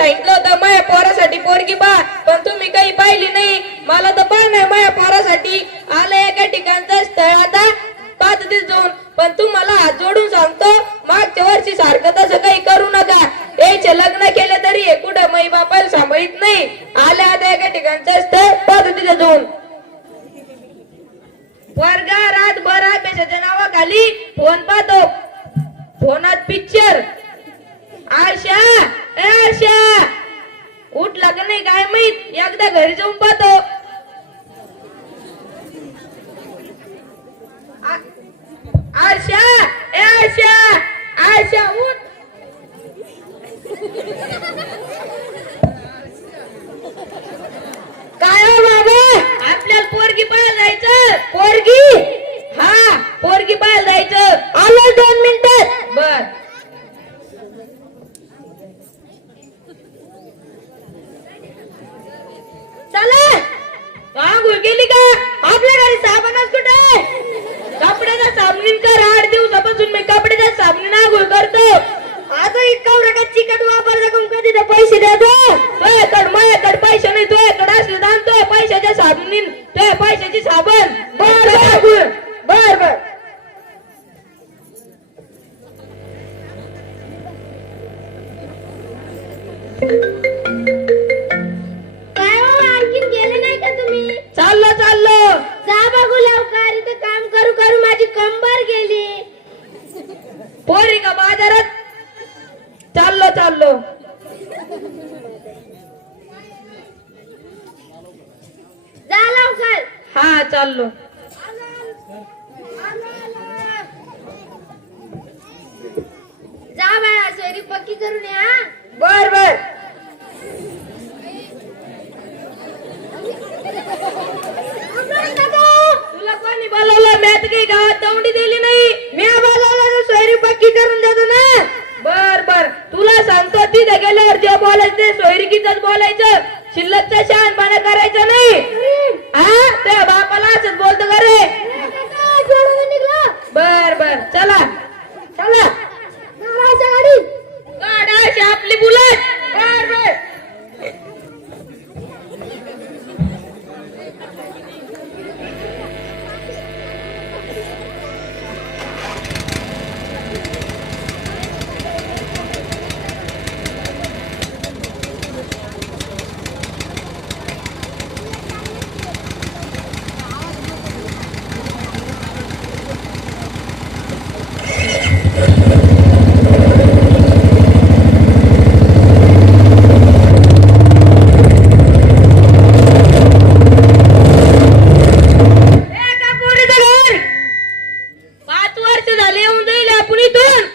सांगितलं होतं माझ्या पोरासाठी पोरगी बा पण तुम्ही काही पाहिली नाही. मला तर पण नाही माझ्या पोरासाठी. आलं एका ठिकाणचं स्थळ आता पाहत तिथे जाऊन. पण तू मला हात जोडून सांगतो मागच्या वर्षी सारखं तसं काही करू नका. याचे लग्न केले तरी हे कुठं मै बापाला सांभाळीत नाही. आले आता एका ठिकाणचं स्थळ पाच दिस जाऊन. वर्गा रातभर अभ्यासाच्या नावाखाली फोन पाहतो फोनात पिक्चर आरशा ए आरशा उठला का नाही काय माहीत एकदा घरी जाऊन पाहतो आ- आरशा ए आरशा आरशा उठ काय हो बाबा आपल्याला पोरगी पाहायला जायचं पोरगी हा पोरगी पाहायला जायचं आलो दोन मिनिटात बर चला आंघोळ गेली का आपल्या घरी साबणच कुठे आहे कपड्याचा साबणींचा आठ दिवसापासून मी कपड्याच्या साबणीन आंघोळ करतो आता इतका का चिकट वापरला का कधी तर पैसे द्यायचो तुझ्याकडे माझ्याकडे पैसे नाही तुझ्याकडे असले दानतोय पैशाच्या साबणीन तुझ्या पैशाची साबण हा चाललो. जा बाळा सोयरी पक्की करून या बर बर. तुला कोणी बोलवलं? मी आता काही गावात दौंडी दिली नाही. मी बोलवलं सोयरी पक्की करून देतो ना. बर बर. तुला सांगतो तिथे गेल्यावर जे बोलायचं ते सोयरीकीच बोलायचं. शिल्लकचा शहाणपणा करायचं नाही. हा त्या बापाला असंच बोलतो का रे? बर बर. चला. चला. गाडी. आपली बुलेट. बर बर एका पोरीचं घर पाच वर्ष झाले येऊन जाईल आपण इथून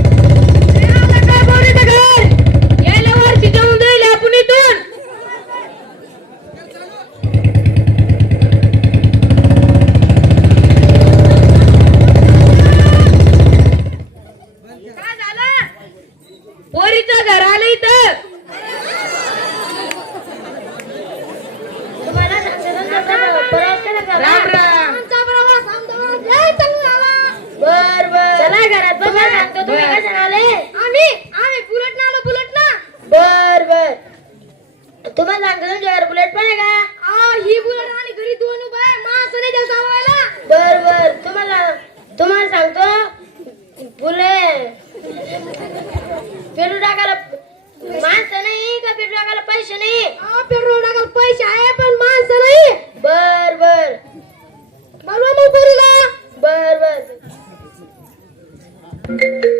एका पोरीचं घर गेल्या वर्षी जाऊन जाईल आपण इथून काय झालं पोरीचं घर आलं इथं तुम्हाला सांगते ना, प्रवास करा का? राम राम आमचा प्रवास आमचा लय चांगला झाला. बर बर चला घरात बघा सांगतो तुम्ही बर. आले? बुलेट आलो बुलेट बर बर. तुम्हाला सांगतो तुमच्यावर बुलेट पण आहे का? हा ही बुलेट आणि घरी दोन उभा आहे. माणसं नाही त्याला बर बर. तुम्हाला तुम्हाला सांगतो फुले पेरू टाकायला माणसं नाही का? पेरू टाकायला पैसे नाही? पेट्रोल टाकायला पैसे आहे पण माणसं नाही. बर बर. बोलवा मग पोरीला. बर. बर हॅलो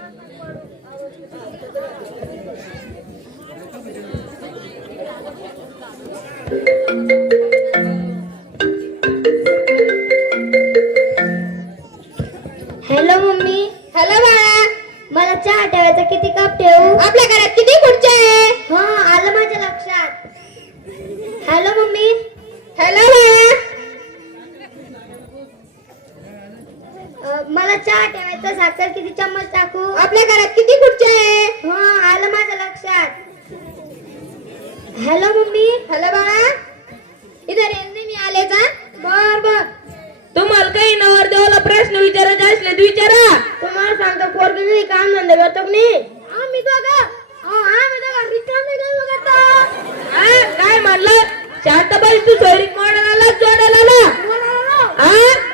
Thank you. मला चहा ठेवायचा साखर किती चम्मच टाकू? आपल्या घरात किती खुर्च्या आहे? हा आलं माझ्या लक्षात. Hello mummy. हॅलो बाळा. इधर रेंगणी मी आले का? बर बर. तुम्हाला काही नवर देवाला प्रश्न विचारायचे असले विचारा. तुम्हाला सांगतो पोरगी काम धंदे करतो मी आम्ही हो, हा काय म्हणलं? शांत बाई तू सोयरीत मॉडेल जोडायला आला? हा?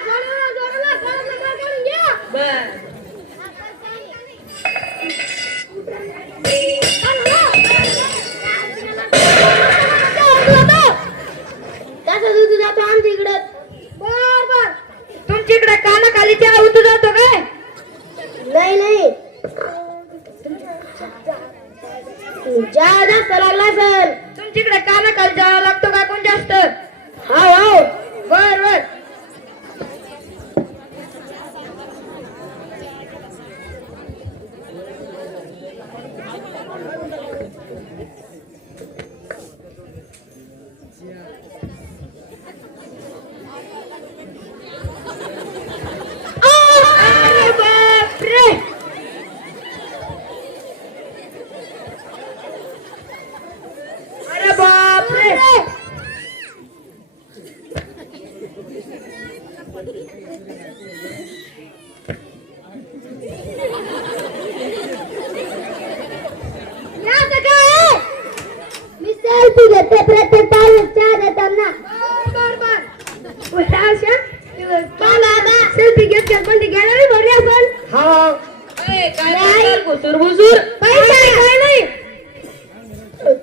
जास्त लागला असेल. तुमच्याकडे कानाखाली लागतो का? कोण जास्त? हा हो बर बर.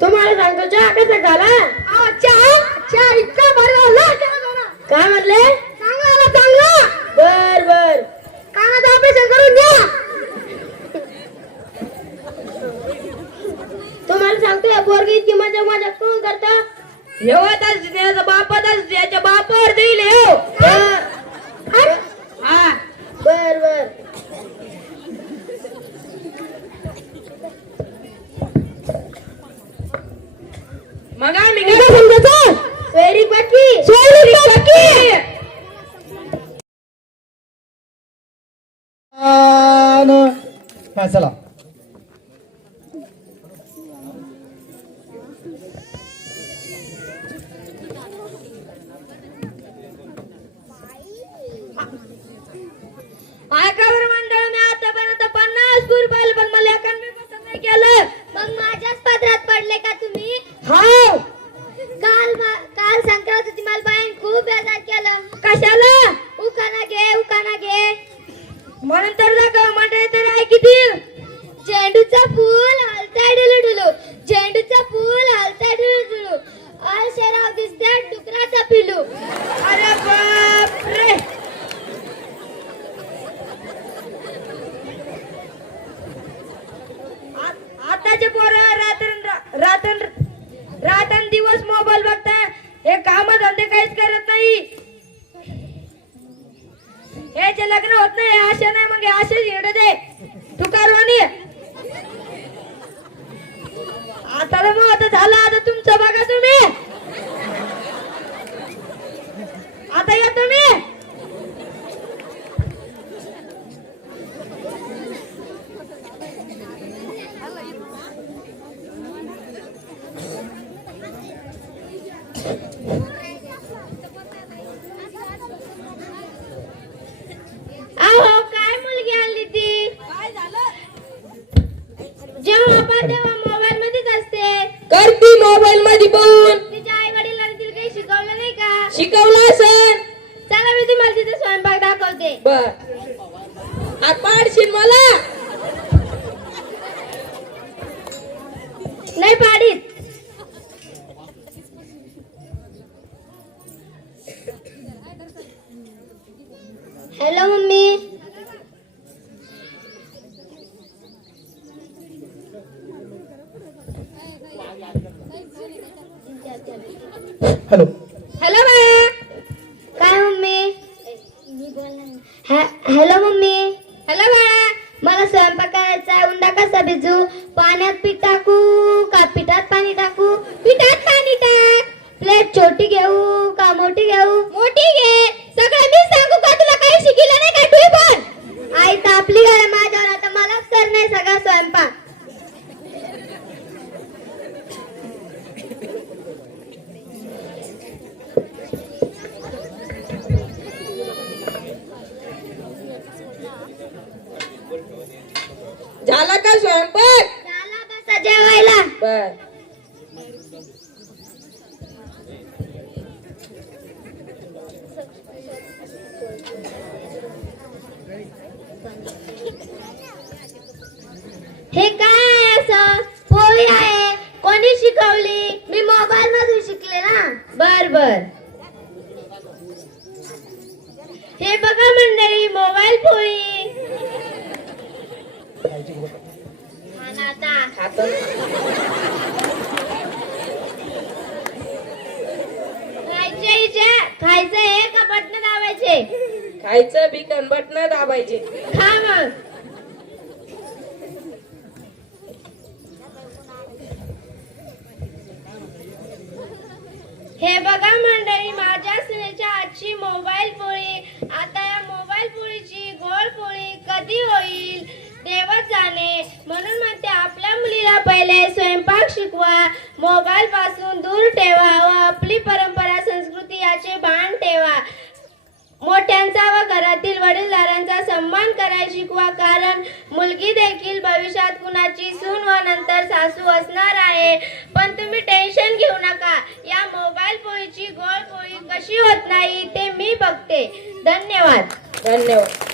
तुम्हाला सांगतो चहा कसा झाला? इतका भारी झाला. काय म्हणले बर बर. कानाचं करून द्या तुम्हाला सांगतो पोरगी इतकी मजा मजा करून करता? एवढाच त्याचा बापच त्याच्या बापावर देईल हो. Gracias. मध्ये बघून तिच्या आई वडिलांनी तिला काही शिकवलं नाही का? शिकवलं असेल चला मी तुम्हाला तिथे स्वयंपाक दाखवते. बर. हात पाडशील मला? हॅलो. हॅलो बाळा काय मम्मी? हॅ- हॅलो मम्मी. हॅलो बाळा मला स्वयंपाक करायचा आहे. उंडा कसा भिजू? पाण्यात पीठ टाकू का पिठात पाणी टाकू? पिठात पाणी टाक. प्लेट छोटी घेऊ का मोठी घेऊ? मोठी घे. सगळं मी सांगू का तुला? काही शिकलं नाही का? तू पण. आई तापली आहे माझ्यावर. आता मलाच करणार सगळा स्वयंपाक. हे काय असं? पोळी आहे. कोणी शिकवली? मी मोबाईल मधून शिकले ना. बर बर. हे बघा मंडळी मोबाईल पोळी हा खायचे खायचं आहे का बटन खायचं बी कनबट न दाबायचे. खा मग हे बघा मंडळी माझ्या सुनेच्या आजची मोबाईल पोळी. आता या मोबाईल पोळीची गोड पोळी कधी होईल? देवच जाणे. म्हणून म्हणते आपल्या मुलीला पहिले स्वयंपाक शिकवा. मोबाईल पासून दूर ठेवा व आपली परंपरा संस्कृती याचे भान ठेवा मोठ्यांचा व घरातील वडीलधाऱ्यांचा सन्मान करायला शिकवा. कारण मुलगी देखील भविष्यात कुणाची सून व नंतर सासू असणार आहे. पण तुम्ही टेन्शन घेऊ नका. या मोबाईल पोळीची गोळ पोळी कशी होत नाही ते मी बघते. धन्यवाद. धन्यवाद.